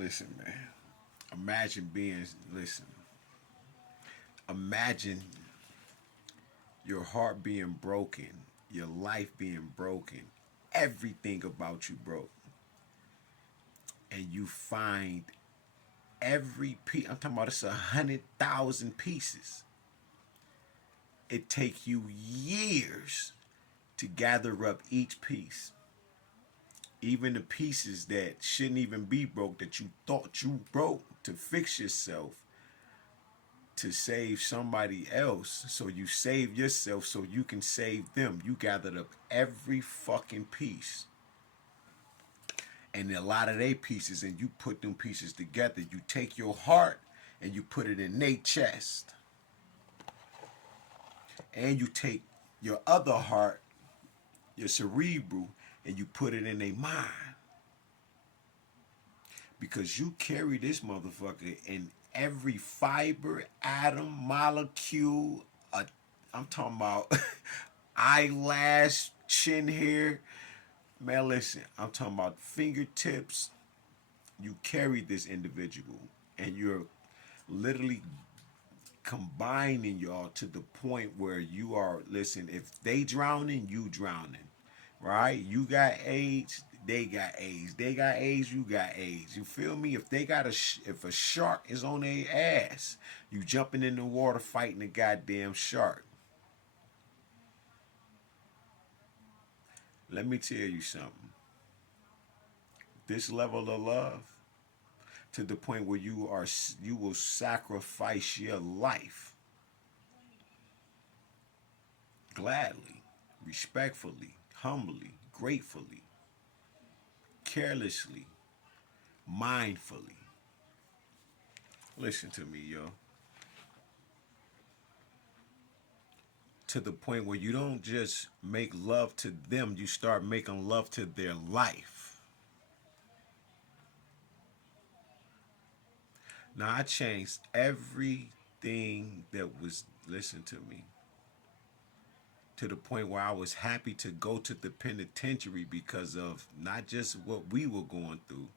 Listen, man. Imagine being, listen, imagine your heart being broken, your life being broken, everything about you broke, and you find every piece. I'm talking about it's 100,000 pieces. It take you years to gather up each piece, even the pieces that shouldn't even be broke, that you thought you broke to fix yourself, to save somebody else. So you save yourself so you can save them. You gathered up every fucking piece and a lot of their pieces, and you put them pieces together. You take your heart and you put it in their chest, and you take your other heart, your cerebral, and you put it in their mind, because you carry this motherfucker in every fiber, atom, molecule. I'm talking about eyelash, chin hair. Man, listen, I'm talking about fingertips. You carry this individual, and you're literally combining y'all to the point where you are, listen, if they drowning, you drowning, right? You got AIDS, they got AIDS. They got AIDS, you got AIDS. You feel me? If they got if a shark is on their ass, you jumping in the water fighting a goddamn shark. Let me tell you something. This level of love, to the point where you will sacrifice your life gladly, respectfully, humbly, gratefully, carelessly, mindfully. Listen to me, yo. To the point where you don't just make love to them, you start making love to their life. Now, I changed everything that was, listen to me, to the point where I was happy to go to the penitentiary because of not just what we were going through,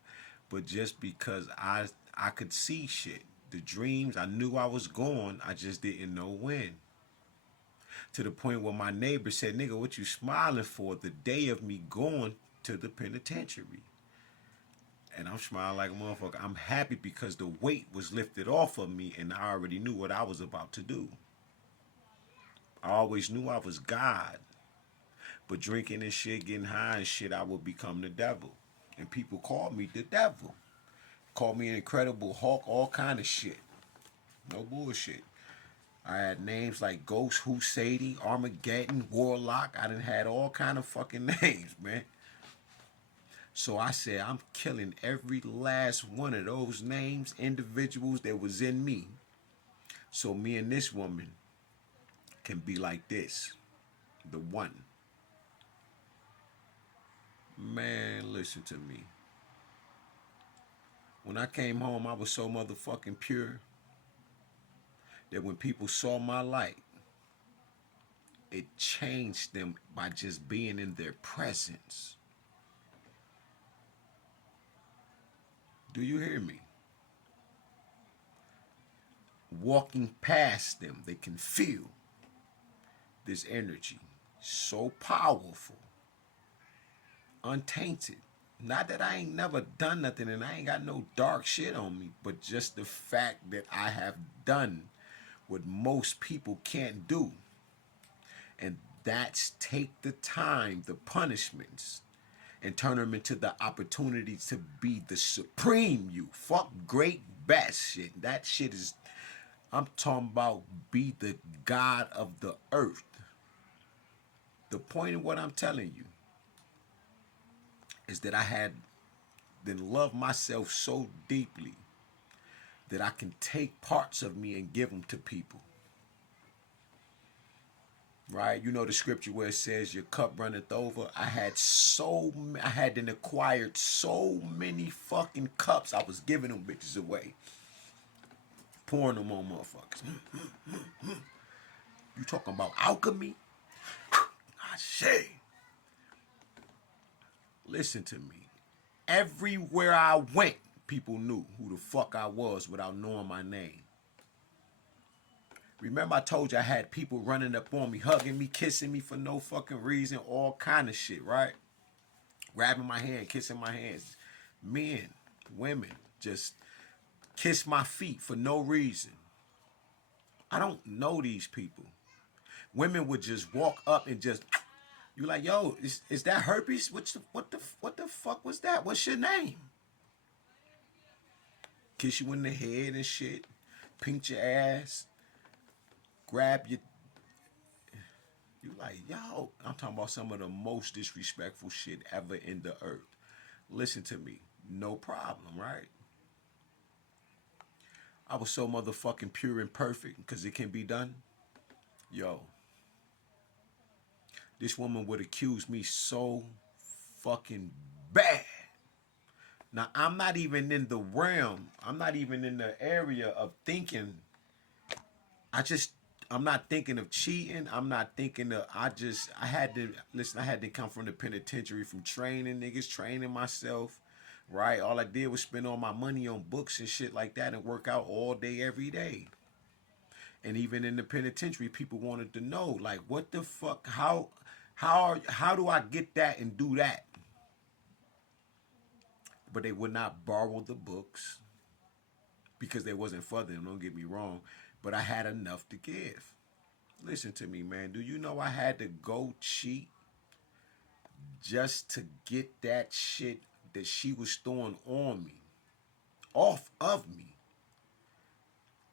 but just because I could see shit. The dreams, I knew I was going, I just didn't know when. To the point where my neighbor said, nigga, what you smiling for the day of me going to the penitentiary? And I'm smiling like a motherfucker. I'm happy because the weight was lifted off of me and I already knew what I was about to do. I always knew I was God. But drinking and shit, getting high and shit, I would become the devil. And people called me the devil. Called me an Incredible Hulk, all kind of shit. No bullshit. I had names like Ghost, Who Sadie, Armageddon, Warlock. I done had all kind of fucking names, man. So I said, I'm killing every last one of those names, individuals that was in me. So me and this woman can be like this. The one. Man, listen to me. When I came home, I was so motherfucking pure that when people saw my light, it changed them by just being in their presence. Do you hear me? Walking past them, they can feel this energy. So powerful. Untainted. Not that I ain't never done nothing and I ain't got no dark shit on me, but just the fact that I have done what most people can't do. And that's take the time, the punishments, and turn them into the opportunity to be the supreme you. Fuck great best shit. That shit is, I'm talking about be the God of the earth. The point of what I'm telling you is that I had then loved myself so deeply that I can take parts of me and give them to people. Right? You know the scripture where it says your cup runneth over. I had then acquired so many fucking cups. I was giving them bitches away. Pouring them on motherfuckers. You talking about alchemy? I say. Listen to me. Everywhere I went, people knew who the fuck I was without knowing my name. Remember I told you I had people running up on me, hugging me, kissing me for no fucking reason, all kind of shit, right? Grabbing my hand, kissing my hands. Men, women, just kiss my feet for no reason. I don't know these people. Women would just walk up and just, you like, yo, is that herpes? What the fuck was that? What's your name? Kiss you in the head and shit, pinch your ass, grab your. You like, yo, I'm talking about some of the most disrespectful shit ever in the earth. Listen to me, no problem, right? I was so motherfucking pure and perfect because it can be done. Yo, this woman would accuse me so fucking bad. Now, I'm not even in the realm. I'm not even in the area of thinking. I'm not thinking of cheating. I'm not thinking of, I had to, listen, I had to come from the penitentiary from training niggas, training myself, right? All I did was spend all my money on books and shit like that and work out all day, every day. And even in the penitentiary, people wanted to know, like, what the fuck, how do I get that and do that? But they would not borrow the books because they wasn't for them, don't get me wrong. But I had enough to give. Listen to me, man. Do you know I had to go cheat just to get that shit that she was throwing on me, off of me?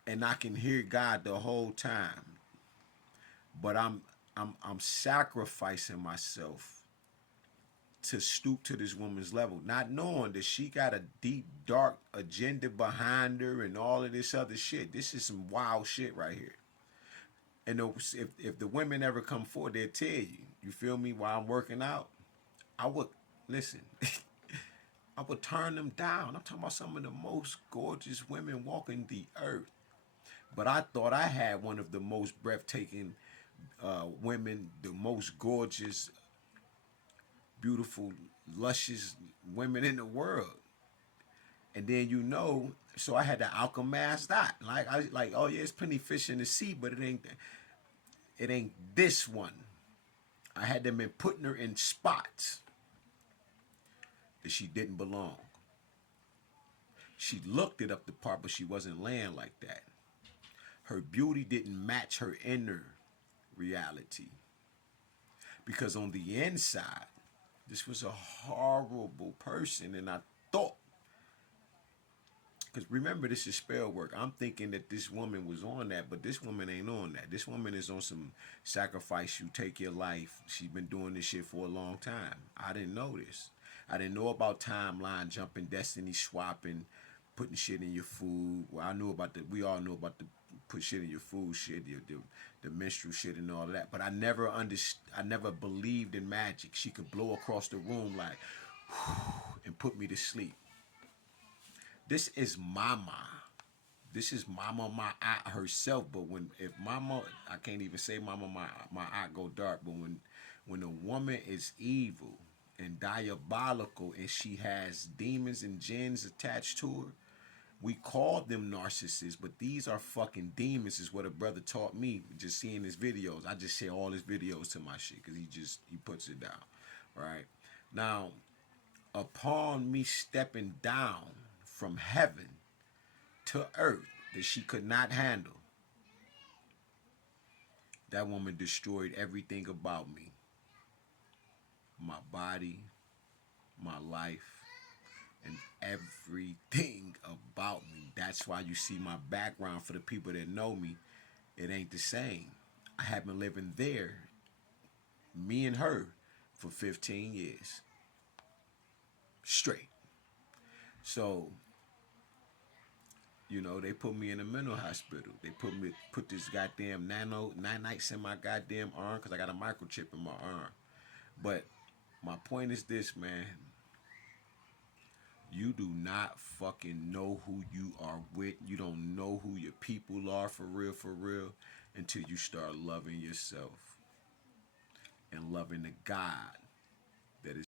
And I can hear God the whole time. But I'm sacrificing myself to stoop to this woman's level, not knowing that she got a deep, dark agenda behind her and all of this other shit. This is some wild shit right here. And if the women ever come forward, they'll tell you. You feel me? While I'm working out, I would, listen, I would turn them down. I'm talking about some of the most gorgeous women walking the earth. But I thought I had one of the most breathtaking women, the most gorgeous, beautiful, luscious women in the world. And then so I had to alchemize that. Like, oh yeah, it's plenty fish in the sea, but it ain't this one. I had them been putting her in spots that she didn't belong. She looked it up the part, but she wasn't laying like that. Her beauty didn't match her inner reality. Because on the inside, this was a horrible person, and I thought, because remember, this is spell work. I'm thinking that this woman was on that, but this woman ain't on that. This woman is on some sacrifice, you take your life. She's been doing this shit for a long time. I didn't know this. I didn't know about timeline jumping, destiny swapping, putting shit in your food. Well, we all knew about the put shit in your food shit, the menstrual shit and all of that. But I never believed in magic. She could blow across the room like, and put me to sleep. This is Mama. This is Mama, my aunt herself. But if Mama, I can't even say Mama, my aunt go dark. But when a woman is evil and diabolical and she has demons and jinns attached to her, we call them narcissists, but these are fucking demons is what a brother taught me just seeing his videos. I just share all his videos to my shit because he puts it down, right? Now, upon me stepping down from heaven to earth that she could not handle, that woman destroyed everything about me. My body, my life, and everything about me. That's why you see my background. For the people that know me, it ain't the same. I have been living there, me and her, for 15 years. Straight. So, they put me in a mental hospital. They put this goddamn nanites in my goddamn arm because I got a microchip in my arm. But my point is this, man. You do not fucking know who you are with. You don't know who your people are for real, until you start loving yourself and loving the God that is